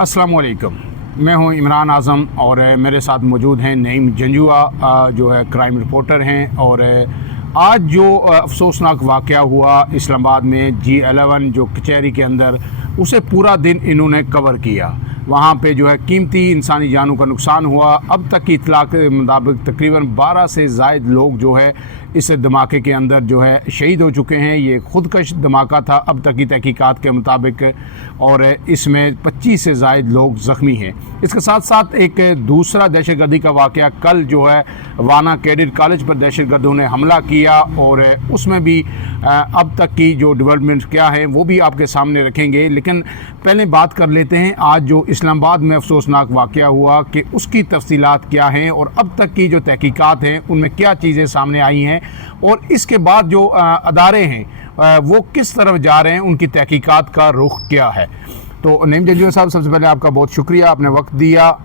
अस्सलाम वालेकुम। मैं हूं इमरान आज़म और मेरे साथ मौजूद हैं नईम जंजुआ जो है क्राइम रिपोर्टर हैं। और आज जो अफसोसनाक वाक़या हुआ इस्लामाबाद में G11 जो कचहरी के अंदर, उसे पूरा दिन इन्होंने कवर किया। वहाँ पे जो है कीमती इंसानी जानों का नुकसान हुआ। अब तक की इत्तला के मुताबिक तकरीबन 12 से ज़ायद लोग जो है इस धमाके के अंदर जो है शहीद हो चुके हैं। ये खुदकश धमाका था अब तक की तहकीकात के मुताबिक, और इसमें 25 से ज़ायद लोग ज़ख्मी हैं। इसके साथ साथ एक दूसरा दहशतगर्दी का वाक़या कल जो है वाना कैडेट कॉलेज पर दहशतगर्दों ने हमला किया, और उसमें भी अब तक की जो डेवलपमेंट क्या है वो भी आपके सामने रखेंगे। लेकिन पहले बात कर लेते हैं आज जो इस्लामाबाद में अफसोसनाक वाक़या हुआ कि उसकी तफसीलात क्या हैं और अब तक की जो तहकीकात हैं उनमें क्या चीज़ें सामने आई हैं, और इसके बाद जो अदारे हैं वो किस तरफ जा रहे हैं, उनकी तहकीकात का रुख क्या है। तो नईम जंजुआ साहब, सबसे पहले आपका बहुत शुक्रिया, आपने वक्त दिया।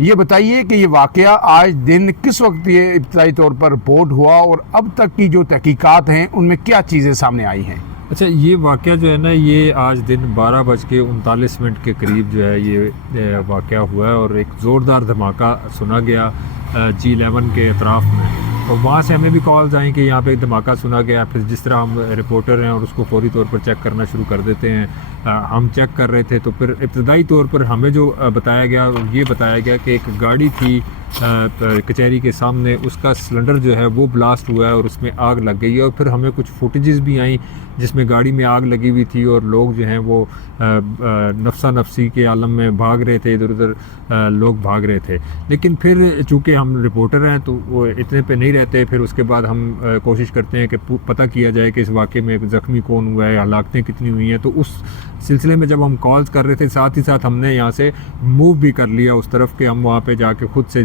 ये बताइए कि ये वाक़या आज दिन किस वक्त ये इब्तदाई तौर पर रिपोर्ट हुआ और अब तक की जो तहकीकात हैं उनमें क्या चीज़ें सामने आई हैं। अच्छा, ये वाक़या जो है ना, ये आज दिन 12:39 के करीब जो है ये वाक़या हुआ है, और एक ज़ोरदार धमाका सुना गया G11 के अतराफ़ में। और वहाँ से हमें भी कॉल्स आई कि यहाँ पे एक धमाका सुना गया। फिर जिस तरह हम रिपोर्टर हैं और उसको फौरी तौर पर चेक करना शुरू कर देते हैं, हम चेक कर रहे थे तो फिर इब्तदाई तौर पर हमें जो बताया गया, ये बताया गया कि एक गाड़ी थी कचहरी के सामने, उसका सिलेंडर जो है वो ब्लास्ट हुआ है और उसमें आग लग गई है। और फिर हमें कुछ फुटेजेस भी आई जिसमें गाड़ी में आग लगी हुई थी और लोग जो हैं वो नफसा नफसी के आलम में भाग रहे थे, इधर उधर लोग भाग रहे थे। लेकिन फिर चूँकि हम रिपोर्टर हैं तो वो इतने पे नहीं रहते। फिर उसके बाद हम कोशिश करते हैं कि पता किया जाए कि इस वाक़े में ज़ख्मी कौन हुआ है, हलाकतें कितनी हुई हैं। तो उस सिलसिले में जब हम कॉल्स कर रहे थे, साथ ही साथ हमने यहाँ से मूव भी कर लिया उस तरफ कि हम वहाँ पे जाके ख़ुद से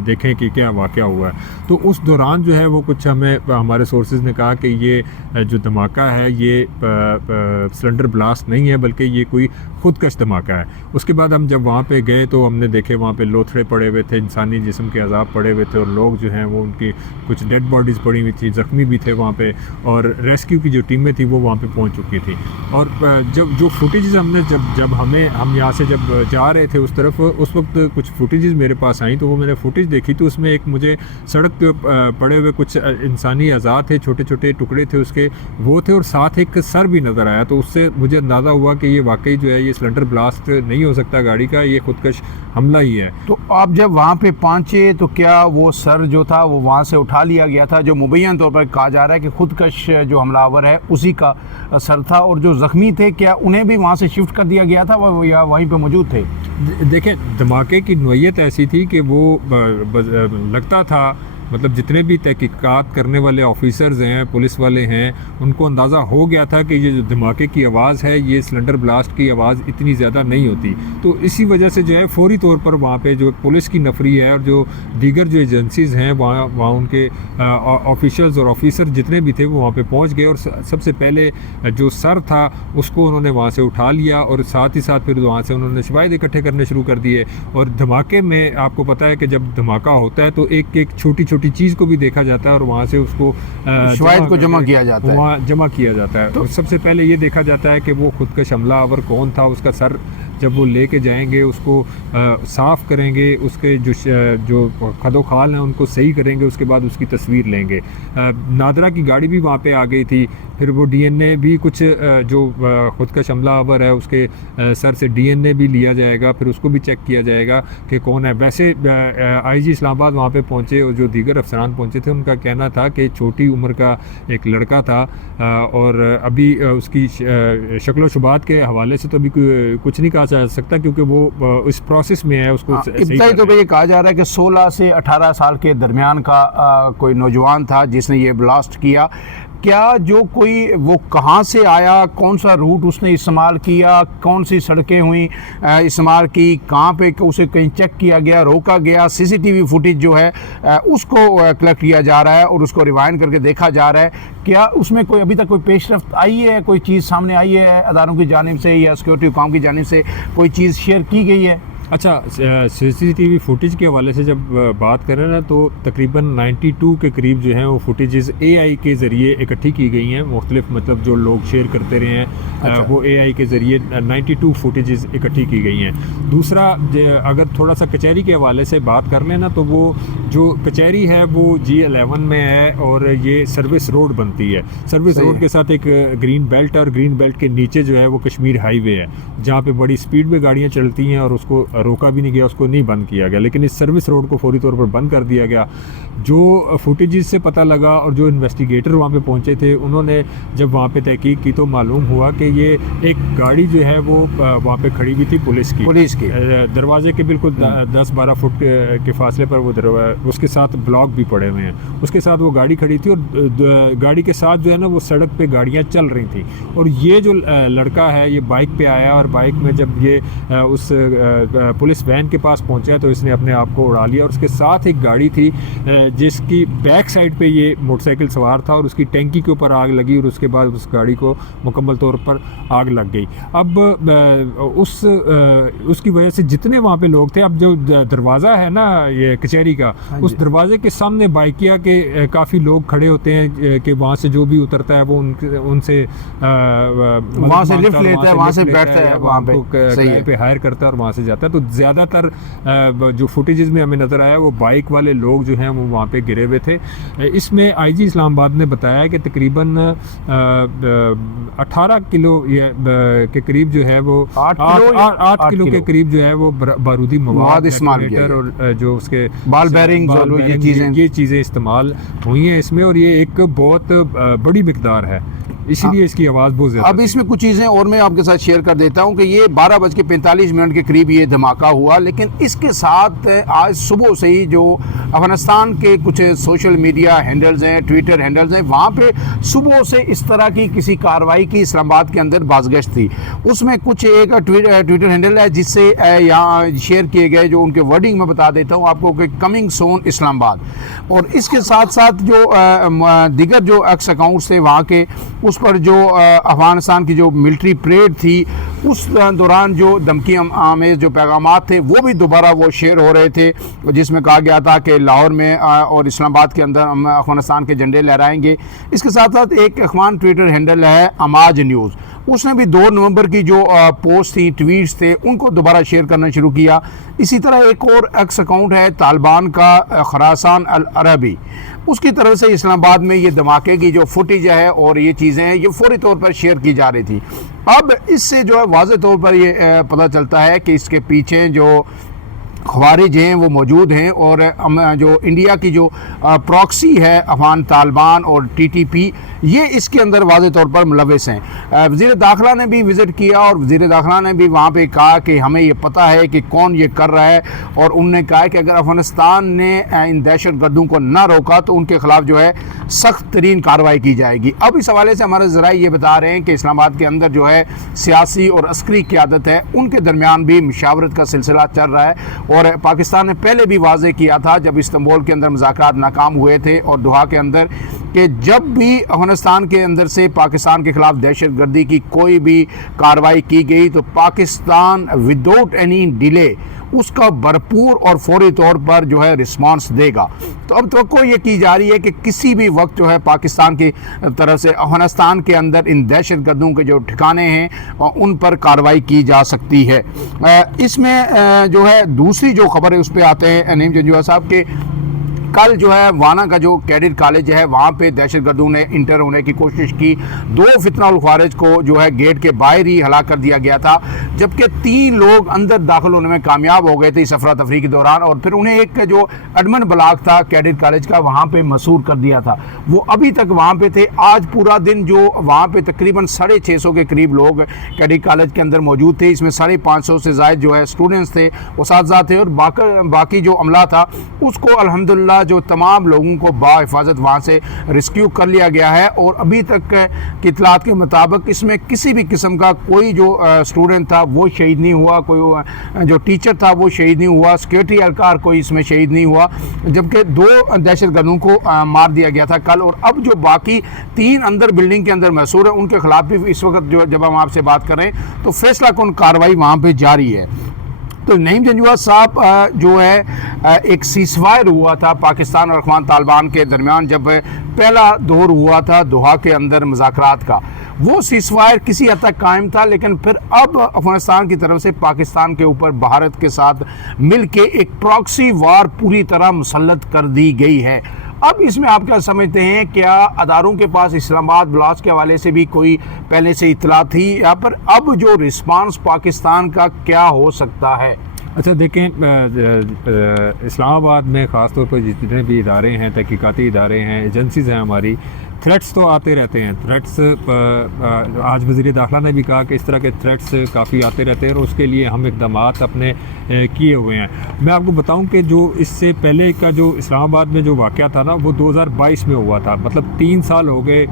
देखें कि क्या वाक़या हुआ है। तो उस दौरान जो है वो कुछ हमें हमारे सोर्सेज ने कहा कि ये जो धमाका है ये सिलेंडर ब्लास्ट नहीं है, बल्कि ये कोई खुदकश धमाका है। उसके बाद हम जब वहाँ पे गए तो हमने देखे वहाँ पे लोथड़े पड़े हुए थे, इंसानी जिस्म के अज़ाब पड़े हुए थे, और लोग जो हैं वो उनकी कुछ डेड बॉडीज़ पड़ी हुई थी, ज़ख्मी भी थे वहाँ पे, और रेस्क्यू की जो टीमें थी वो वहाँ पे पहुँच चुकी थी। और जब जो फुटेजेस हमने जब हम यहाँ से जब जा रहे थे उस तरफ, उस वक्त कुछ फुटेजेस मेरे पास आई, तो वो मैंने फुटेज देखी तो उसमें एक मुझे सड़क पे पड़े हुए कुछ इंसानी अज़ाद थे, छोटे छोटे टुकड़े थे उसके, वो थे, और साथ एक सर भी नज़र आया। तो उससे मुझे अंदाज़ा हुआ कि ये वाकई जो है ये सिलेंडर ब्लास्ट नहीं हो सकता गाड़ी का, ये खुदकश हमला ही है। तो आप जब वहाँ पे पहुँचे तो क्या वो सर जो था वो वहाँ से उठा लिया गया था, जो मुबैयन तौर पर कहा जा रहा है कि खुदकश जो हमलावर है उसी का सर था, और जो ज़ख्मी थे क्या उन्हें भी वहाँ से शिफ्ट कर दिया गया था वो या वहीं पे मौजूद थे? देखें, धमाके की नोयत ऐसी थी कि वो लगता था, मतलब जितने भी तहकीकात करने वाले ऑफिसर्स हैं, पुलिस वाले हैं, उनको अंदाज़ा हो गया था कि ये जो धमाके की आवाज़ है ये सिलेंडर ब्लास्ट की आवाज़ इतनी ज़्यादा नहीं होती। तो इसी वजह से जो है फौरी तौर पर वहाँ पे जो पुलिस की नफरी है और जो दीगर जो एजेंसीज़ हैं वहाँ उनके ऑफिशल्स और ऑफिसर जितने भी थे वो वहाँ पे पहुँच गए, और सबसे पहले जो सर था उसको उन्होंने वहाँ से उठा लिया, और साथ ही साथ फिर वहाँ से उन्होंने शवाहिद इकट्ठे करने शुरू कर दिए। और धमाके में आपको पता है कि जब धमाका होता है तो एक एक छोटी छोटी चीज़ को भी देखा जाता है और वहाँ से उसको शवाहिद को जमा किया जाता है, वहाँ जमा किया जाता है। तो सबसे पहले ये देखा जाता है कि वो खुदकश हमलावर कौन था, उसका सर जब वो लेके जाएंगे उसको साफ़ करेंगे, उसके जो खदो खाल हैं उनको सही करेंगे, उसके बाद उसकी तस्वीर लेंगे। नादरा की गाड़ी भी वहाँ पे आ गई थी, फिर वो DNA भी कुछ जो खुदकश हमलावर है उसके सर से DNA भी लिया जाएगा, फिर उसको भी चेक किया जाएगा कि कौन है। वैसे IG इस्लामाबाद वहाँ पे पहुँचे और जो दीगर अफसरान पहुँचे थे उनका कहना था कि छोटी उम्र का एक लड़का था, और अभी उसकी शक्ल व शुबात के हवाले से तो अभी कुछ नहीं कहा जा सकता क्योंकि वो इस प्रोसेस में है। उसको इब्तदाई तो ये कहा जा रहा है कि 16 से 18 साल के दरमियान का कोई नौजवान था जिसने ये ब्लास्ट किया। क्या जो कोई वो कहाँ से आया, कौन सा रूट उसने इस्तेमाल किया, कौन सी सड़कें हुई इस्तेमाल की, कहाँ पे उसे कहीं चेक किया गया, रोका गया, CCTV फुटेज जो है उसको कलेक्ट किया जा रहा है और उसको रिवाइंड करके देखा जा रहा है। क्या उसमें कोई अभी तक कोई पेशरफ्त आई है, कोई चीज़ सामने आई है अदारों की जानिब से या सिक्योरिटी हुकाम की जानिब से कोई चीज़ शेयर की गई है? अच्छा, CCTV फुटेज के हवाले से जब बात करें ना तो तकरीबन 92 के करीब जो हैं वो फुटेजेस AI के ज़रिए इकट्ठी की गई हैं। मुख्तलिफ मतलब जो लोग शेयर करते रहे हैं वो AI के ज़रिए 92 फुटेजेस इकट्ठी की गई हैं। दूसरा, अगर थोड़ा सा कचहरी के हवाले से बात कर लें ना, तो वो जो कचहरी है वो G11 में है और ये सर्विस रोड बनती है। सर्विस रोड के साथ एक ग्रीन बेल्ट, और ग्रीन बेल्ट के नीचे जो है वो कश्मीर हाईवे है, जहाँ पे बड़ी स्पीड में गाड़ियाँ चलती हैं और उसको रोका भी नहीं गया, उसको नहीं बंद किया गया। लेकिन इस सर्विस रोड को फौरी तौर पर बंद कर दिया गया। जो फुटेजेस से पता लगा और जो इन्वेस्टिगेटर वहाँ पे पहुँचे थे, उन्होंने जब वहाँ पे तहकीक की तो मालूम हुआ कि ये एक गाड़ी जो है वो वहाँ पे खड़ी हुई थी पुलिस की दरवाजे के बिल्कुल 10-12 फुट के फासले पर वो उसके साथ ब्लॉक भी पड़े हुए हैं। उसके साथ वो गाड़ी खड़ी थी और गाड़ी के साथ जो है ना वो सड़क पे गाड़ियाँ चल रही थी। और ये जो लड़का है ये बाइक पे आया और बाइक में जब ये उस पुलिस वैन के पास पहुँचा तो इसने अपने आप को उड़ा लिया। और उसके साथ एक गाड़ी थी जिसकी बैक साइड पे ये मोटरसाइकिल सवार था और उसकी टैंकी के ऊपर आग लगी और उसके बाद उस गाड़ी को मुकम्मल तौर पर आग लग गई। अब उसकी वजह से जितने वहाँ पे लोग थे, अब जो दरवाज़ा है ना ये कचहरी का, उस दरवाजे के सामने बाइकिया के काफ़ी लोग खड़े होते हैं कि वहाँ से जो भी उतरता है वो उनसे वहाँ से लिफ्ट लेता है, वहाँ से बैठता है, वहाँ पे हायर करता है और वहाँ से जाता है। तो ज़्यादातर जो फुटेजेस में हमें नज़र आया वो बाइक वाले लोग जो हैं वो वहाँ पे गिरे हुए थे। इसमें IG इस्लामाबाद ने बताया कि तकरीबन 18 किलो के करीब जो है वो 8 किलो के करीब जो है वो बारूदी मवाद और जो उसके बाल बेरिंग ये चीज़ें इस्तेमाल हुई हैं इसमें, और ये एक बहुत बड़ी मिकदार है, इसीलिए इसकी आवाज़ बहुत ज़्यादा। अब इसमें कुछ चीज़ें और मैं आपके साथ शेयर कर देता हूं कि ये 12:45 के करीब ये धमाका हुआ, लेकिन इसके साथ आज सुबह से ही जो अफगानिस्तान के कुछ सोशल मीडिया हैंडल्स हैं, ट्विटर हैंडल्स हैं, वहाँ पे सुबह से इस तरह की किसी कार्रवाई की इस्लामाबाद के अंदर बाज़गश्त थी। उसमें कुछ एक ट्विटर हैंडल है जिससे यहाँ शेयर किए गए, जो उनके वर्डिंग में बता देता हूँ आपको कि कमिंग सोन इस्लामाबाद। और इसके साथ साथ जो दिगर जो एक्स अकाउंट्स थे वहाँ के, उस पर जो अफगानिस्तान की जो मिलिट्री परेड थी उस दौरान जो धमकी आमेज जो पैगामात थे वो भी दोबारा वो शेयर हो रहे थे, जिसमें कहा गया था कि लाहौर में और इस्लामाबाद के अंदर हम अफगानिस्तान के झंडे लहराएंगे। इसके साथ साथ एक अखबार ट्विटर हैंडल है अमाज न्यूज़, उसने भी 2 नवंबर की जो पोस्ट थी, ट्वीट्स थे, उनको दोबारा शेयर करना शुरू किया। इसी तरह एक और एक्स अकाउंट है तालिबान का खरासान अल अरबी, उसकी तरफ से इस्लामाबाद में ये धमाके की जो फुटेज है और ये चीज़ें हैं ये फौरी तौर पर शेयर की जा रही थी। अब इससे जो है वाज़े तौर पर ये पता चलता है कि इसके पीछे जो ख़वारिज हैं वो मौजूद हैं, और जो इंडिया की जो प्रॉक्सी है अफगान तालिबान और TTP, ये इसके अंदर वाज़े तौर पर मुलविस हैं। वज़ीर दाखिला ने भी विज़िट किया और वज़ीर दाखिला ने भी वहाँ पे कहा कि हमें ये पता है कि कौन ये कर रहा है, और उन्होंने कहा कि अगर अफगानिस्तान ने इन दहशत गर्दों को ना रोका तो उनके ख़िलाफ़ जो है सख्त तरीन कार्रवाई की जाएगी। अब इस हवाले से हमारे ज़राए ये बता रहे हैं कि इस्लामाबाद के अंदर जो है सियासी और अस्करी क़यादत है, उनके दरमियान भी मुशावरत का सिलसिला चल रहा है। और पाकिस्तान ने पहले भी वाज़े किया था जब इस्तांबुल के अंदर मुज़ाकरात नाकाम हुए थे और दोहा के अंदर, कि जब भी अफगानिस्तान के अंदर से पाकिस्तान के ख़िलाफ़ दहशतगर्दी की कोई भी कार्रवाई की गई तो पाकिस्तान विदाउट एनी डिले उसका भरपूर और फौरी तौर पर जो है रिस्पांस देगा। तो अब तो ये की जा रही है कि किसी भी वक्त जो है पाकिस्तान की तरफ से अफगानिस्तान के अंदर इन दहशतगर्दों के जो ठिकाने हैं उन पर कार्रवाई की जा सकती है। इसमें जो है दूसरी जो खबर है उस पर आते हैं नईम जंजुआ साहब के। कल जो है वाना का जो कैडेट कॉलेज है वहाँ पे दहशतगर्दों ने इंटर होने की कोशिश की, 2 फितनाउल खारिज को जो है गेट के बाहर ही हलाक कर दिया गया था, जबकि 3 लोग अंदर दाखिल होने में कामयाब हो गए थे इस अफरा तफरी के दौरान, और फिर उन्हें एक जो एडमिन ब्लॉक था कैडेट कॉलेज का वहाँ पे मसूर कर दिया था। वो अभी तक वहाँ पे थे। आज पूरा दिन जो वहाँ पे तकरीबन 650 के करीब लोग कैडेट कॉलेज के अंदर मौजूद थे, इसमें 550 से ज़ायद जो है स्टूडेंट्स थे, उस्ताद थे, और बाकी जो अमला था उसको अल्हम्दुलिल्लाह जो तमाम लोगों को बाहिफाजत वहाँ से रेस्क्यू कर लिया गया है। और अभी तक की इत्तलात के मुताबिक इसमें किसी भी किस्म का कोई जो स्टूडेंट था वो शहीद नहीं हुआ, कोई जो टीचर था वो शहीद नहीं हुआ, सिक्योरिटी एहलकार कोई इसमें शहीद नहीं हुआ, जबकि 2 दहशतगर्दों को मार दिया गया था कल। और अब जो बाकी 3 अंदर बिल्डिंग के अंदर महसूर है उनके खिलाफ भी इस वक्त जो जब हम आपसे बात कर रहे हैं तो फैसला कौन कार्रवाई वहाँ पर जारी है। तो नईम जंजुआ साहब जो है एक सीज़फायर हुआ था पाकिस्तान और अफगान तालिबान के दरमियान, जब पहला दौर हुआ था दोहा के अंदर मुज़ाकरात का, वो सीज़फायर किसी हद तक कायम था, लेकिन फिर अब अफगानिस्तान की तरफ से पाकिस्तान के ऊपर भारत के साथ मिल के एक प्रॉक्सी वार पूरी तरह मुसल्लत कर दी गई है। अब इसमें आप क्या समझते हैं, क्या अदारों के पास इस्लामाबाद ब्लास्ट के हवाले से भी कोई पहले से इत्तला थी, या पर अब जो रिस्पांस पाकिस्तान का क्या हो सकता है? अच्छा देखें, इस्लामाबाद में ख़ास तौर पर जितने भी इदारे हैं, तहकीकाती इदारे हैं, एजेंसीज़ हैं हमारी, थ्रेट्स तो आते रहते हैं। थ्रेट्स आज वज़ीर दाखिला ने भी कहा कि इस तरह के थ्रेट्स काफ़ी आते रहते हैं और उसके लिए हम इक़दाम अपने किए हुए हैं। मैं आपको बताऊं कि जो इससे पहले का जो इस्लामाबाद में जो वाक़या था ना, वो 2022 में हुआ था। मतलब 3 साल हो गए,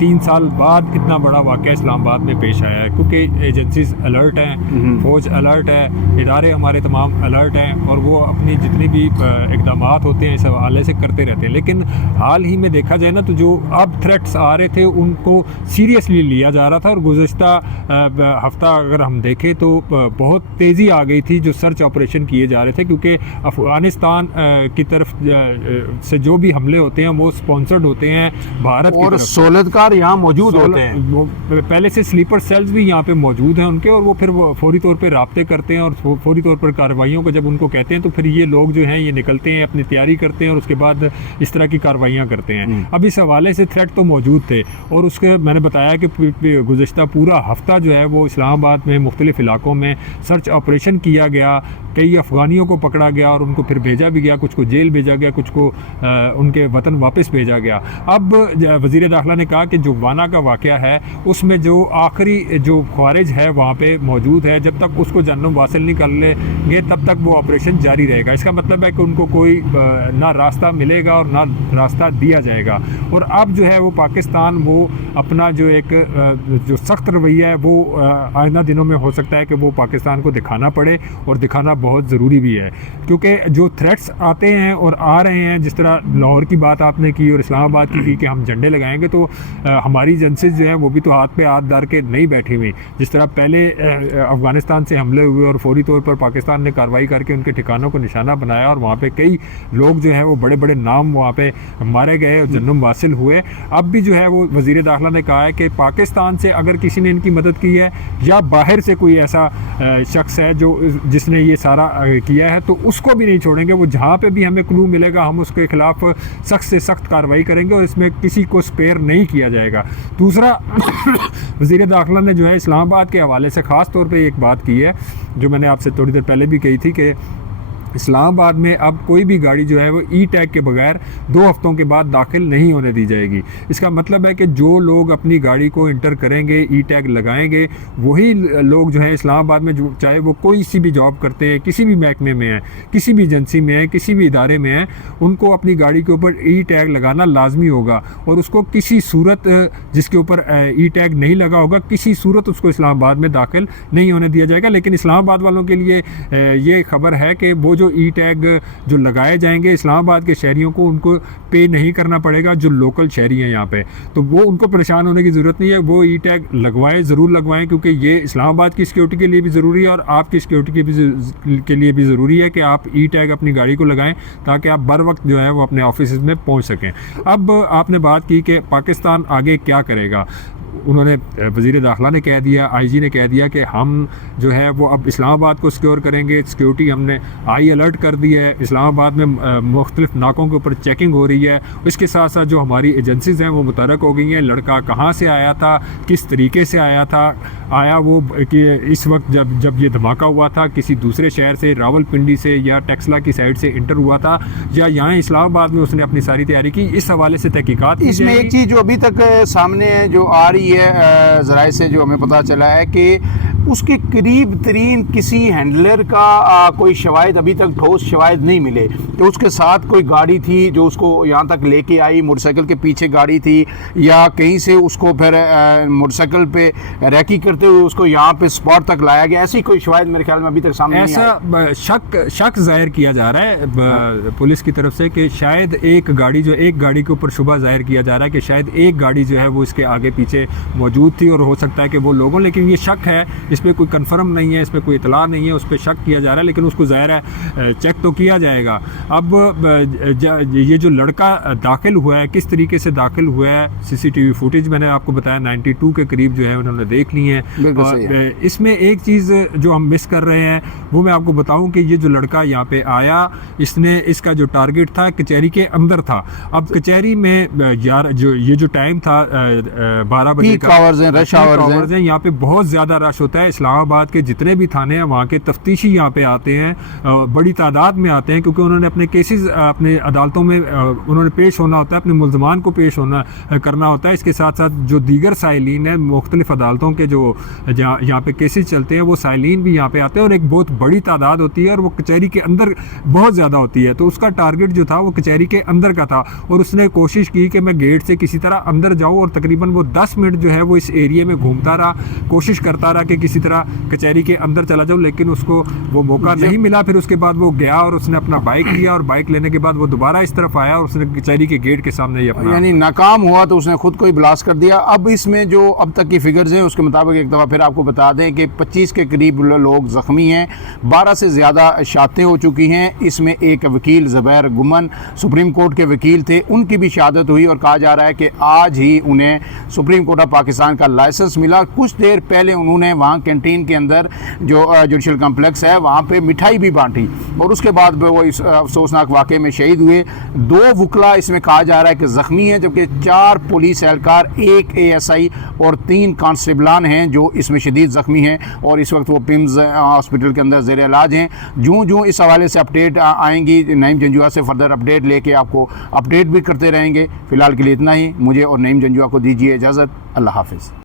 3 साल बाद इतना बड़ा वाक़या इस्लामाबाद में पेश आया है, क्योंकि एजेंसीज अलर्ट हैं, फ़ौज अलर्ट है, इदारे हमारे तमाम अलर्ट हैं और वो अपनी जितनी भी इक़दाम होते हैं इस हवाले से करते रहते हैं। लेकिन हाल ही में देखा जाए ना, तो जो अब थ्रेट्स आ रहे थे उनको सीरियसली लिया जा रहा था। और गुज़श्ता हफ्ता अगर हम देखें तो बहुत तेज़ी आ गई थी जो सर्च ऑपरेशन किए जा रहे थे, क्योंकि अफ़गानिस्तान की तरफ से जो भी हमले होते हैं वो स्पॉन्सर्ड होते हैं भारत की तरफ। सहूलतकार यहाँ मौजूद होते हैं, वो पहले से स्लीपर सेल्स भी यहाँ पे मौजूद हैं उनके, और वो फिर फौरी तौर पे राब्ते करते हैं और फौरी तौर पर कार्रवाइयों को जब उनको कहते हैं तो फिर ये लोग जो हैं ये निकलते हैं, अपनी तैयारी करते हैं और उसके बाद इस तरह की कार्रवाइयाँ करते हैं। अब इस हवाले से थ्रेट तो मौजूद थे, और उसके मैंने बताया कि गुज़श्ता पूरा हफ्ता जो है वो इस्लामाबाद में मुख्तलिफ इलाकों में सर्च ऑपरेशन किया गया। कई अफ़गानियों को पकड़ा गया और उनको फिर भेजा भी गया, कुछ को जेल भेजा गया, कुछ को उनके वतन वापस भेजा गया। अब वज़ीर दाखिला ने कहा कि जो वाना का वाक़या है उसमें जो आखिरी जो ख्वारिज है वहाँ पे मौजूद है, जब तक उसको जन्म वासिल नहीं कर लेंगे तब तक वो ऑपरेशन जारी रहेगा। इसका मतलब है कि उनको कोई ना रास्ता मिलेगा और ना रास्ता दिया जाएगा। और अब जो है वो पाकिस्तान वो अपना जो एक जो सख्त रवैया है वो आइंदा दिनों में हो सकता है कि वो पाकिस्तान को दिखाना पड़े, और दिखाना बहुत ज़रूरी भी है, क्योंकि जो थ्रेट्स आते हैं और आ रहे हैं, जिस तरह लाहौर की बात आपने की और इस्लामाबाद की कि हम झंडे लगाएंगे, तो हमारी एजेंसीज जो हैं वो भी तो हाथ पे हाथ डाल के नहीं बैठी हुई। जिस तरह पहले अफ़गानिस्तान से हमले हुए और फौरी तौर पर पाकिस्तान ने कार्रवाई करके उनके ठिकानों को निशाना बनाया और वहाँ पर कई लोग जो हैं वो बड़े बड़े नाम वहाँ पर मारे गए और जन्म वासिल हुए। अब भी जो है वो वज़ीर दाखिला ने कहा है कि पाकिस्तान से अगर किसी ने इनकी मदद की है या बाहर से कोई ऐसा शख्स है जो जिसने ये सारा किया है, तो उसको भी नहीं छोड़ेंगे। वो जहाँ पे भी हमें क्लू मिलेगा हम उसके खिलाफ सख्त से सख्त कार्रवाई करेंगे और इसमें किसी को स्पेयर नहीं किया जाएगा। दूसरा वज़ीर दाखिला ने जो है इस्लामाबाद के हवाले से ख़ास तौर पे एक बात की है जो मैंने आपसे थोड़ी देर पहले भी कही थी कि इस्लामाबाद में अब कोई भी गाड़ी जो है वो ई टैग के बगैर 2 हफ्तों के बाद दाखिल नहीं होने दी जाएगी। इसका मतलब है कि जो लोग अपनी गाड़ी को इंटर करेंगे, ई टैग लगाएंगे, वही लोग जो है इस्लामाबाद में जो चाहे वो कोई सी भी जॉब करते हैं, किसी भी महकमे में है, किसी भी एजेंसी में है, किसी भी इदारे में है, उनको अपनी गाड़ी के ऊपर ई टैग लगाना लाजमी होगा। और उसको किसी सूरत जिसके ऊपर ई टैग नहीं लगा होगा, किसी सूरत उसको इस्लामाबाद में दाखिल नहीं होने दिया जाएगा। लेकिन इस्लामाबाद वालों के लिए ये खबर है कि वो जो ई टैग जो लगाए जाएंगे इस्लामाबाद के शहरियों को, उनको पे नहीं करना पड़ेगा जो लोकल शहरी हैं यहाँ पे, तो वो उनको परेशान होने की ज़रूरत नहीं है। वो ई टैग लगवाएं, ज़रूर लगवाएं, क्योंकि ये इस्लामाबाद की सिक्योरिटी के लिए भी ज़रूरी है और आपकी सिक्योरिटी के लिए भी ज़रूरी है कि आप ई टैग अपनी गाड़ी को लगाएं ताकि आप बर वक्त जो है वो अपने ऑफिस में पहुँच सकें। अब आपने बात की कि पाकिस्तान आगे क्या करेगा। उन्होंने वज़ीर दाखिला ने कह दिया, आईजी ने कह दिया कि हम जो है वो अब इस्लामाबाद को सिक्योर करेंगे। सिक्योरिटी हमने हाई अलर्ट कर दी है, इस्लामाबाद में मुख्तलिफ नाकों के ऊपर चेकिंग हो रही है। इसके साथ साथ जो हमारी एजेंसीज़ हैं वो मुतरक हो गई हैं। लड़का कहाँ से आया था, किस तरीके से आया वो कि इस वक्त जब ये धमाका हुआ था किसी दूसरे शहर से, रावलपिंडी से या टेक्सला की साइड से इंटर हुआ था, या यहाँ इस्लामाबाद में उसने अपनी सारी तैयारी की। इस हवाले से तहकीकात इसमें एक चीज़ जो अभी तक सामने जो आ रही है ज़राए से जो हमें पता चला है कि उसके करीब तरीन किसी हैंडलर का कोई शवाहिद अभी तक ठोस शवाहिद नहीं मिले। तो उसके साथ कोई गाड़ी थी जो उसको यहाँ तक लेके आई, मोटरसाइकिल के पीछे गाड़ी थी, या कहीं से उसको फिर मोटरसाइकिल पे रैकी करते हुए उसको यहाँ पे स्पॉट तक लाया गया। ऐसी कोई शवाहिद मेरे ख्याल में अभी तक सामने नहीं आया। ऐसा शक जाहिर किया जा रहा है पुलिस की तरफ से कि शायद एक गाड़ी के ऊपर शुबा जाहिर किया जा रहा है कि शायद एक गाड़ी जो है वो इसके आगे पीछे मौजूद थी और हो सकता है कि वो लोगों, लेकिन ये शक है, इसमें कोई कंफर्म नहीं है, इसमें कोई इतला नहीं है, उस पर शक किया जा रहा है, लेकिन उसको ज़ाहिर है चेक तो किया जाएगा। अब ये जो लड़का दाखिल हुआ है, किस तरीके से दाखिल हुआ है, CCTV फुटेज मैंने आपको बताया 92 के करीब जो है उन्होंने देख ली है। और इसमें एक चीज़ जो हम मिस कर रहे हैं वो मैं आपको बताऊं कि ये जो लड़का यहाँ पे आया, इसका जो टारगेट था कचहरी के अंदर था। अब कचहरी में यार ये जो टाइम था 12 बजे का रश आवर्स हैं, यहाँ पे बहुत ज़्यादा रश होता है। इस्लामाबाद के जितने भी थाने हैं वहाँ के तफ्तीशी यहाँ पे आते हैं, बड़ी तादाद में आते हैं, क्योंकि उन्होंने अपने केसेस अपने अदालतों में उन्होंने पेश होना होता है, अपने मुल्ज़मान को पेश करना होता है। इसके साथ साथ जो दीगर साइलिन है मुख्तलिफ अदालतों के जो यहाँ पे केसेस चलते हैं, वो साइलिन भी यहाँ पे आते हैं और एक बहुत बड़ी तादाद होती है और वो कचहरी के अंदर बहुत ज़्यादा होती है। तो उसका टारगेट जो था वो कचहरी के अंदर का था और उसने कोशिश की कि मैं गेट से किसी तरह अंदर जाऊँ, और तकरीबन वो 10 मिनट जो है वो इस एरिया में घूमता रहा, कोशिश करता रहा कि किसी तरह कचहरी के अंदर चला जाऊँ, लेकिन उसको वो मौका नहीं मिला। फिर उसके बाद वो गया और उसने अपना बाइक लिया और बाइक लेने के बाद वो दोबारा इस तरफ आया और उसने कचहरी के गेट के सामने ही अपना यानी नाकाम हुआ, तो उसने खुद को ही ब्लास्ट कर दिया। अब इसमें जो अब तक की फिगर्स हैं उसके मुताबिक एक दफ़ा फिर आपको बता दें कि 25 के करीब लोग ज़ख्मी हैं, 12 से ज़्यादा शहादतें हो चुकी हैं। इसमें एक वकील ज़ुबैर गुमन सुप्रीम कोर्ट के वकील थे, उनकी भी शहादत हुई और कहा जा रहा है कि आज ही उन्हें सुप्रीम कोर्ट ऑफ पाकिस्तान का लाइसेंस मिला। कुछ देर पहले उन्होंने वहाँ कैंटीन के अंदर जो जुडिशल कम्प्लेक्स है वहाँ पे मिठाई भी बांटी और उसके बाद वो इस अफसोसनाक वाक़े में शहीद हुए। 2 वकला इसमें कहा जा रहा है कि ज़ख्मी हैं, जबकि 4 पुलिस एहलकार, 1 ASI और 3 कांस्टेबलान हैं जो इसमें शदीद ज़ख्मी हैं और इस वक्त वो पिम्स हॉस्पिटल के अंदर ज़ेर इलाज हैं। जो इस हवाले से अपडेट आएंगी, नईम जंजुआ से फर्दर अपडेट लेके आपको अपडेट भी करते रहेंगे। फ़िलहाल के लिए इतना ही। मुझे और नईम जंजुआ को दीजिए इजाज़त। अल्लाह हाफ़िज़।